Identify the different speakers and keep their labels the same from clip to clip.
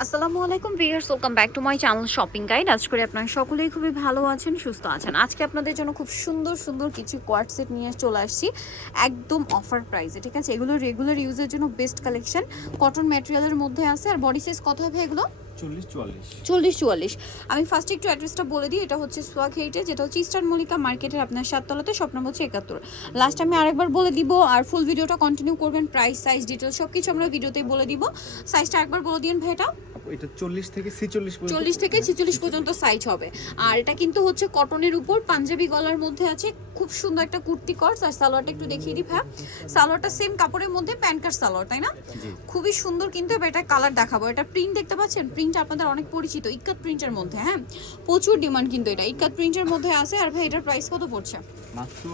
Speaker 1: আসসালামু আলাইকুম viewers welcome back to my channel shopping guide. আজ করে আপনারা সকলেই খুবই ভালো আছেন, সুস্থ আছেন। আজকে আপনাদের জন্য খুব সুন্দর সুন্দর কিছু কোয়ার্ট সেট নিয়ে চলে আসছি। একদম অফার প্রাইসে ঠিক আছে? এগুলো রেগুলার ইউজের জন্য বেস্ট কালেকশন কটন ম্যাটেরিয়ালের মধ্যে আছে। আর বডি সাইজ কত হবে এগুলো?
Speaker 2: চল্লিশ, চুয়াল্লিশ।
Speaker 1: আমি ফার্স্ট একটু অ্যাড্রেসটা বলে দিই, এটা হচ্ছে সোয়াক যেটা হচ্ছে ইস্টার্ন মল্লিকা মার্কেটের আপনার সাততলাতে, স্বপ্ন হচ্ছে একাত্তর। লাস্ট আমি আরেকবার বলে দিব, আর ফুল ভিডিওটা কন্টিনিউ করবেন প্রাইস সাইজ ডিটেলস সব কিছু আমরা ভিডিওতেই বলে দিব। সাইজটা একবার বলে দিন ভাইটা
Speaker 2: এটা চল্লিশ থেকে ছিচল্লিশ পর্যন্ত
Speaker 1: চল্লিশ থেকে ছেচল্লিশ পর্যন্ত সাইজ হবে। আর এটা কিন্তু হচ্ছে কটনের উপর পাঞ্জাবি গলার মধ্যে আছে খুব সুন্দর একটা কুর্তি কর্স আর সালোয়ারটা একটু দেখিয়ে দিই হ্যাঁ সালোয়ারটা সেম কাপড়ের মধ্যে প্যান্ট কাট সালোয়ার তাই না? খুবই সুন্দর কিন্তু এটা কালার দেখাবো। এটা প্রিন্ট দেখতে পাচ্ছেন? প্রিন্ট আপনাদের অনেক পরিচিত ইক্কাত প্রিন্টের মধ্যে হ্যাঁ? প্রচুর ডিমান্ড কিন্তু এটা। ইক্কাত প্রিন্টের মধ্যে আছে আর ভাই এটার প্রাইস কত পড়ছে?
Speaker 2: মাত্র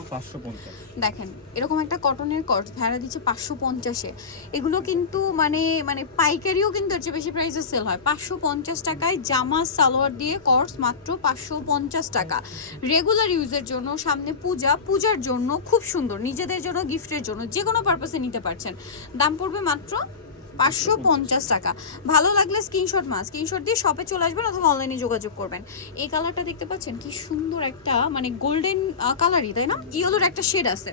Speaker 1: দেখেন এরকম একটা কটনের কর্স ভাড়া দিচ্ছে পাঁচশো পঞ্চাশে। এগুলো কিন্তু মানে মানে পাইকারিও কিন্তু এর চেয়ে বেশি প্রাইসে সেল হয়। পাঁচশো পঞ্চাশ টাকায় জামা, সালোয়ার দিয়ে কর্স মাত্র পাঁচশো পঞ্চাশ টাকা। রেগুলার ইউজের জন্য সামনে পূজা। পূজার জন্য খুব সুন্দর। নিজেদের জন্য, গিফটের জন্য যে কোনো পারপাসে নিতে পারছেন। দাম পড়বে মাত্র পাঁচশো পঞ্চাশ টাকা। ভালো লাগলে স্ক্রিনশট মাস স্ক্রিনশট দিয়ে শপে চলে আসবেন অথবা অনলাইনে যোগাযোগ করবেন। এই কালারটা দেখতে পাচ্ছেন? কি সুন্দর একটা মানে গোল্ডেন কালারই তাই না? ইয়েলোর একটা শেড আছে।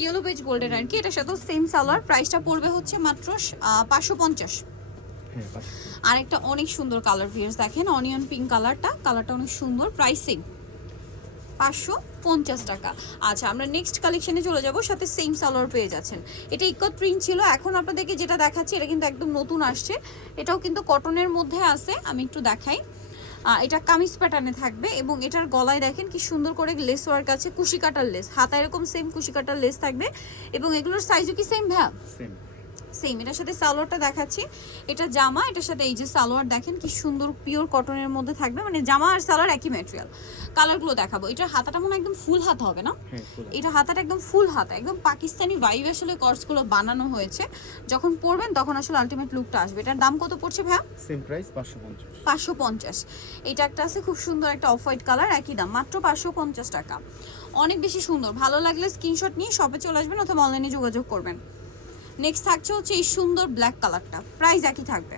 Speaker 1: ইয়েলো বেজ গোল্ডেন আর কি। এটার সাথে সেম সালোয়ার প্রাইসটা পড়বে হচ্ছে মাত্র পাঁচশো পঞ্চাশ।
Speaker 2: পাঁচশো
Speaker 1: আর একটা অনেক সুন্দর কালার ভিয়ার্স দেখেন অনিয়ন পিঙ্ক কালারটা কালারটা অনেক সুন্দর প্রাইসিং পাঁচশো পঞ্চাশ টাকা। আচ্ছা আমরা নেক্সট কালেকশনে চলে যাব, সাথে সেম সালোয়ার পেয়ে যাচ্ছেন। এটা ইকত প্রিন্ট ছিল, এখন আপনাদেরকে যেটা দেখাচ্ছি, এটা কিন্তু একদম নতুন আসছে। এটাও কিন্তু কটনের মধ্যে আছে, আমি একটু দেখাই। এটা কামিজ প্যাটার্নে থাকবে এবং এটার গলায় দেখেন কি সুন্দর করে লেস ওয়ার্ক আছে, কুশি কাটার লেস হাতা এরকম সেম কুশি কাটার লেস থাকবে এবং এগুলোর সাইজও কি সেম ভ্যা
Speaker 2: সেম
Speaker 1: এটার সাথে সালোয়ারটা দেখাচ্ছি। এটা জামা এটার সাথে এই যে সালোয়ার দেখেন কি সুন্দর পিওর কটনের মধ্যে থাকবে। মানে জামা আর সালোয়ার একই ম্যাটেরিয়াল কালারগুলো দেখাবো। এটার হাতাটা মনে একদম ফুল হাতা হবে না?
Speaker 2: হ্যাঁ
Speaker 1: এটা হাতাটা একদম ফুল হাতা। একদম পাকিস্তানি ভাইব আসলে কর্সগুলো বানানো হয়েছে। যখন পরবেন তখন আসলে আলটিমেট লুকটা আসবে। এটার দাম কত পড়ছে ভাইয়া?
Speaker 2: সেম প্রাইস পাঁচশো পঞ্চাশ।
Speaker 1: পাঁচশো পঞ্চাশ। এটা একটা আছে খুব সুন্দর একটা অফ হোয়াইট কালার একই দাম। মাত্র পাঁচশো পঞ্চাশ টাকা। অনেক বেশি সুন্দর। ভালো লাগলে স্ক্রিনশট নিয়ে শপে চলে আসবেন অথবা অনলাইনে যোগাযোগ করবেন। নেক্সট থাকছে হচ্ছে এই সুন্দর ব্ল্যাক কালারটা প্রাইস একই থাকবে।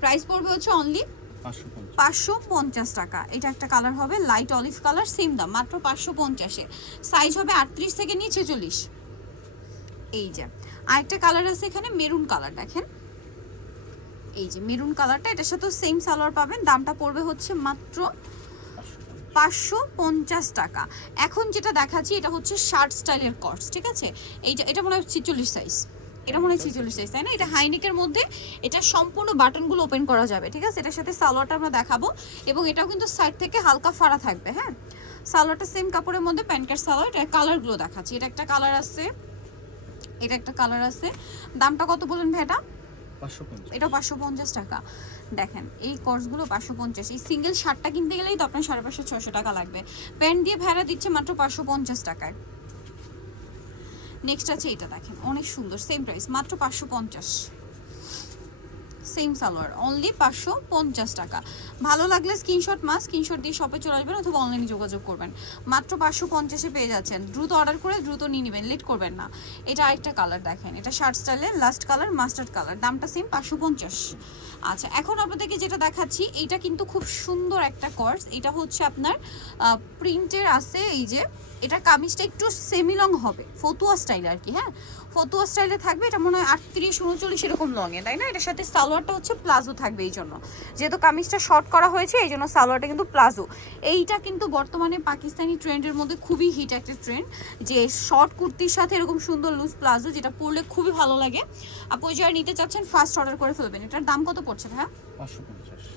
Speaker 2: প্রাইস
Speaker 1: পড়বে হচ্ছে অনলি
Speaker 2: পাঁচশো পঞ্চাশ।
Speaker 1: পাঁচশো পঞ্চাশ টাকা। এটা একটা কালার হবে লাইট অলিভ কালার সেম দাম মাত্র পাঁচশো পঞ্চাশে। সাইজ হবে আটত্রিশ থেকে নিয়ে ছেচল্লিশ। এই যে আরেকটা কালার আছে এখানে মেরুন কালার দেখেন। এই যে মেরুন কালারটা এটার সাথে সেম সালোয়ার পাবেন। দামটা পড়বে হচ্ছে মাত্র
Speaker 2: পাঁচশো পঞ্চাশ
Speaker 1: টাকা। এখন যেটা দেখাচ্ছি এটা হচ্ছে শার্ট স্টাইলের কর্স ঠিক আছে? এইটা এটা মনে হয় ছিচল্লিশ সাইজ এটা মনে হয় ছিচল্লিশ সাইজ তাই না? এটা হাইনিকের মধ্যে এটা সম্পূর্ণ বাটনগুলো ওপেন করা যাবে ঠিক আছে? এটার সাথে সালোয়ারটা আমরা দেখাবো। এবং এটাও কিন্তু সাইড থেকে হালকা ফাড়া থাকবে হ্যাঁ? সালোয়ারটা সেম কাপড়ের মধ্যে প্যান্ট কার্ড সালোয়ার এটা কালারগুলো দেখাচ্ছি। এটা একটা কালার আছে এটা একটা কালার আছে। দামটা কত বলেন ভাই এটা
Speaker 2: পাঁচশো পঞ্চাশ
Speaker 1: এটা পাঁচশো পঞ্চাশ টাকা। দেখেন, এই কোর্সগুলো পাঁচশো পঞ্চাশ। এই সিঙ্গেল শার্টটা কিনতে গেলেই তো আপনার সাড়ে পাঁচশো ছশো টাকা লাগবে। প্যান্ট দিয়ে ভেড়া দিচ্ছে মাত্র পাঁচশো পঞ্চাশ টাকায়। নেক্সট আছে এটা, দেখেন, অনেক সুন্দর সেম প্রাইস মাত্র পাঁচশো পঞ্চাশ। সেম সালোয়ার অনলি পাঁচশো পঞ্চাশ টাকা। ভালো লাগলে স্ক্রিনশট মাস স্ক্রিনশট দিয়ে শপে চলে আসবেন অথবা অনলাইনে যোগাযোগ করবেন। মাত্র পাঁচশো পঞ্চাশে পেয়ে যাচ্ছেন। দ্রুত অর্ডার করে দ্রুত নিয়ে নেবেন লেট করবেন না। এটা আরেকটা কালার দেখেন। এটা শার্ট স্টাইলের লাস্ট কালার মাস্টার্ড কালার দামটা সেম পাঁচশো পঞ্চাশ। আচ্ছা এখন আপনাদেরকে যেটা দেখাচ্ছি, এটা কিন্তু খুব সুন্দর একটা কর্স এটা হচ্ছে আপনার প্রিন্টের আছে এই যে, এটা কামিজটা একটু সেমি লং হবে, ফতুয়া স্টাইল আর কি হ্যাঁ? ফতুয়া স্টাইলে থাকবে এটা মনে হয় আটত্রিশ উনচল্লিশ এরকম লংয়ে তাই না? এটার সাথে সালোয়ারটা হচ্ছে প্লাজো থাকবে এই জন্য। যেহেতু কামিজটা শর্ট করা হয়েছে এই জন্য সালোয়ারটা কিন্তু প্লাজো। এইটা কিন্তু বর্তমানে পাকিস্তানি ট্রেন্ডের মধ্যে খুবই হিট একটা ট্রেন্ড যে শর্ট কুর্তির সাথে এরকম সুন্দর লুজ প্লাজো যেটা পরলে খুবই ভালো লাগে। আপু যারা নিতে চাচ্ছেন ফার্স্ট অর্ডার করে ফেলবেন। এটার দাম কত পড়ছে হ্যাঁ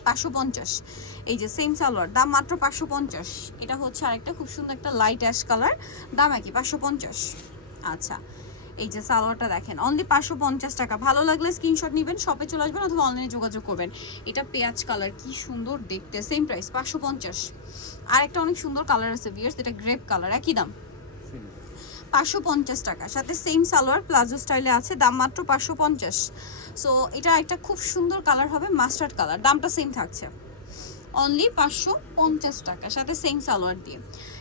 Speaker 2: পাঁচশো পঞ্চাশ।
Speaker 1: এই যে সেম সালোয়ার দাম মাত্র পাঁচশো পঞ্চাশ। এটা হচ্ছে আরেকটা খুব সুন্দর একটা লাইট অ্যাশ কালার দাম একই পাঁচশো পঞ্চাশ। আচ্ছা। এই যে সালোয়ারটা দেখেন অনলি পাঁচশো পঞ্চাশ টাকা। ভালো লাগলে স্ক্রিনশট নেবেন শপে চলে আসবেন অথবা অনলাইনে যোগাযোগ করবেন। এটা পেঁয়াজ কালার কি সুন্দর দেখতে সেম প্রাইস পাঁচশো পঞ্চাশ। আর একটা অনেক সুন্দর কালার আছে বিয়ার্স এটা গ্রেপ কালার একই দাম। পাঁচশো পঞ্চাশ টাকা। সাথে সেম সালোয়ার প্লাজো স্টাইলে আছে, দাম মাত্র পাঁচশো পঞ্চাশ। সো এটা একটা খুব সুন্দর কালার হবে মাস্টার্ড কালার দামটা সেম থাকছে। অনলি পাঁচশো পঞ্চাশ টাকা, সাথে সেম সালোয়ার দিয়ে।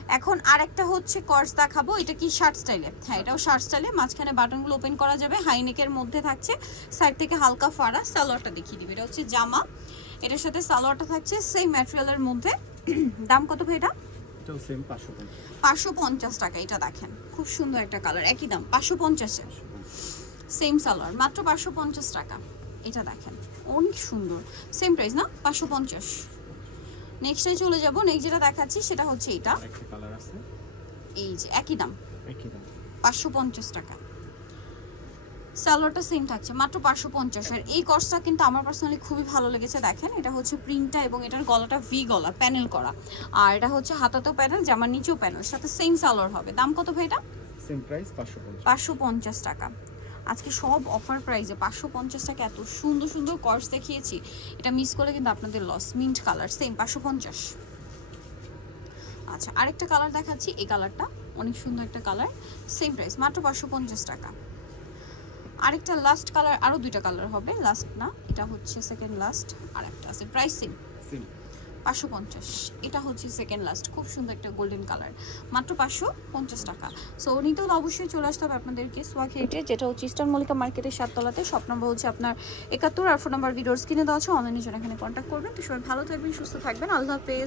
Speaker 1: এখন আরেকটা হচ্ছে কর্স দেখাবো। এটা কি শার্ট স্টাইলে হ্যাঁ এটাও শার্ট স্টাইলে মাঝখানে বাটনগুলো ওপেন করা যাবে। হাইনেকের মধ্যে থাকছে। সাইড থেকে হালকা ফাড়া সালোয়ারটা দেখিয়ে দিবে। এটা হচ্ছে জামা। এটার সাথে সালোয়ারটা থাকছে সেম ম্যাটেরিয়ালের মধ্যে। দাম কত ভাই এটা?
Speaker 2: পাঁচশো পঞ্চাশ।
Speaker 1: টাকা। এটা দেখেন খুব সুন্দর একটা কালার একই দাম পাঁচশো পঞ্চাশে। সেম সালোয়ার মাত্র পাঁচশো পঞ্চাশ টাকা। এটা দেখেন অনেক সুন্দর। সেম প্রাইস না? পাঁচশো পঞ্চাশ। নেক্সটে চলে যাব। নেক্সট যেটা দেখাচ্ছি সেটা হচ্ছে এটা।
Speaker 2: একটা কালার আছে।
Speaker 1: এই যে একই দাম।
Speaker 2: একই দাম।
Speaker 1: পাঁচশো পঞ্চাশ টাকা। সালোয়ারটা সেম থাকছে মাত্র পাঁচশো পঞ্চাশ। আর এই কস্টটা কিন্তু আমার পার্সোনালি খুবই ভালো লেগেছে দেখেন। এটা হচ্ছে প্রিন্টটা এবং এটার গলাটা ভি গলা প্যানেল করা। আর এটা হচ্ছে হাতাতেও প্যানেল জামার নিচেও প্যানেল সাথে সেম সালোয়ার হবে। দাম কত ভাই এটা
Speaker 2: সেম প্রাইস পাঁচশো পঞ্চাশ
Speaker 1: টাকা। আজকে সব অফার প্রাইসে পাঁচশো পঞ্চাশ টাকা, এত সুন্দর সুন্দর কর্স দেখিয়েছি। এটা মিস করলে কিন্তু আপনাদের লস মিন্ট কালার সেম পাঁচশো পঞ্চাশ। আচ্ছা আরেকটা কালার দেখাচ্ছি। এই কালারটা অনেক সুন্দর একটা কালার সেম প্রাইস মাত্র পাঁচশো পঞ্চাশ টাকা। আরেকটা লাস্ট কালার আরও দুইটা কালার হবে। লাস্ট না, এটা হচ্ছে সেকেন্ড লাস্ট আর একটা আছে প্রাইস
Speaker 2: সেম
Speaker 1: পাঁচশো পঞ্চাশ। এটা হচ্ছে সেকেন্ড লাস্ট খুব সুন্দর একটা গোল্ডেন কালার মাত্র পাঁচশো পঞ্চাশ টাকা। সো নিতেও অবশ্যই চলে আসতে হবে আপনাদেরকে সোয়াক হেটে যেটা হচ্ছে ইস্টার্ন মল্লিকা মার্কেটের সাততলাতে। সব নম্বর হচ্ছে আপনার একাত্তর। আর ফোন নাম্বার ভিডিওর স্ক্রিনে দেওয়া আছে। অনলাইনে জন্য এখানে কন্ট্যাক্ট করবেন। তো সবাই ভালো থাকবেন, সুস্থ থাকবেন। আল্লাহ হাফেজ।